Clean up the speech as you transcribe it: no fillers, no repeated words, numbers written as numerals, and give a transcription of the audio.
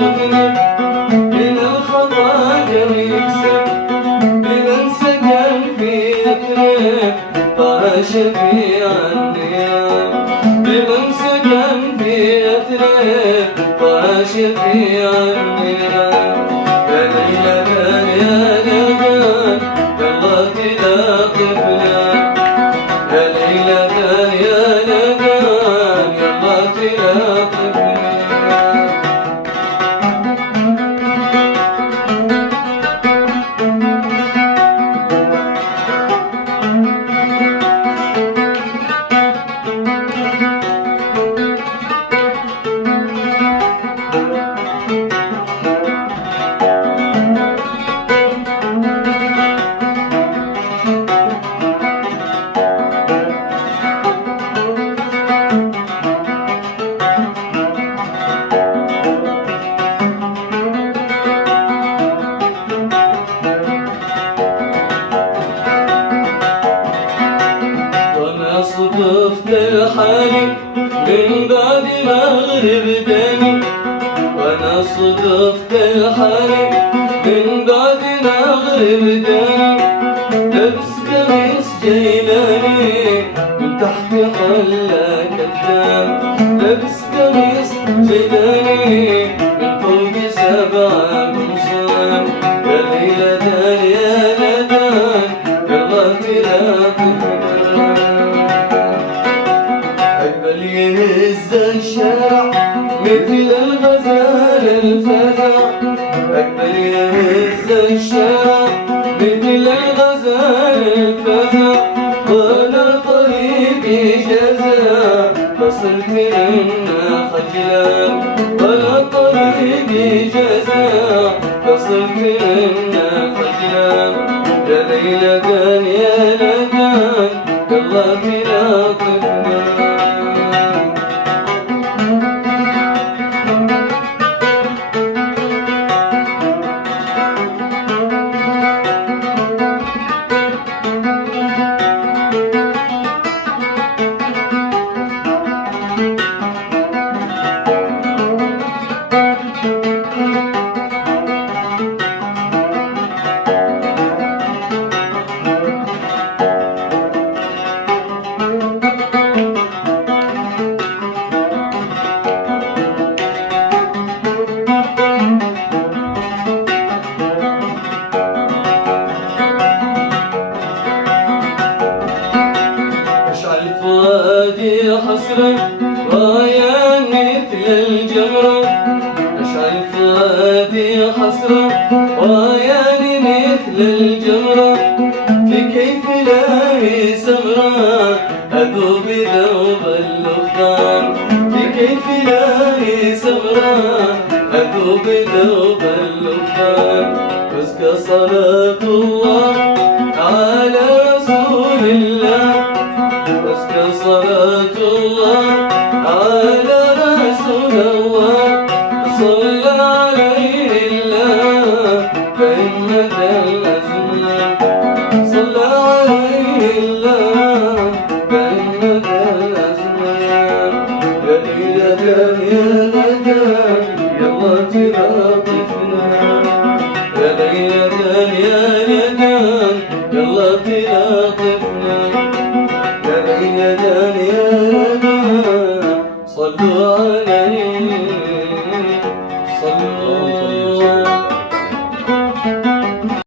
مذنب من الخطايا يكسب، لمن سكن في يثرب طه شفيع النيام، لمن سكن في يثرب طه شفيع النيام. يا ليلتان يا ليلتان يلا تلاطفنا، يا ليلتان يا ليلتان يلا تلاطفنا. صدفت الحالي من بعد مغرب داني، وانا صدفت الحالي من بعد مغرب داني، لابس قميص جيلاني من تحت حلة كدام، لابس قميص جيلاني من فوق 7 قمصان. يا ليلتان يا ليلتان يلا تلاطفنا، يهز الشارع مثل الغزال الفزع، أكبر يهز الشارع مثل الغزال الفزع، وأنا طريقي جزاء فصرت منا خجلان، وأنا طريقي جزاء فصرت منا خجلان. يا ليلتان يا ليلتان يلا تلاطفنا. فؤادي حسرة رايا مثل الجمرة، أشعل فؤادي حسرة رايا مثل الجمرة، في كيف لاهي سمرة أذوب ذوب اللبان، في كيف لاهي سمرة أذوب ذوب اللبان. تزكى صلاة الله على رسول الله، تزكى صلاة الله على رسول الله، صلى عليه الله فإنك الأزمان، صلى عليه الله فإنك الأزمان. يا ليلتان يا ليلتان يلا تلاطفنا، يا ليلتان يا ليلتان يلا تلاطفنا، يا ليلتان يا ليلتان صلوا على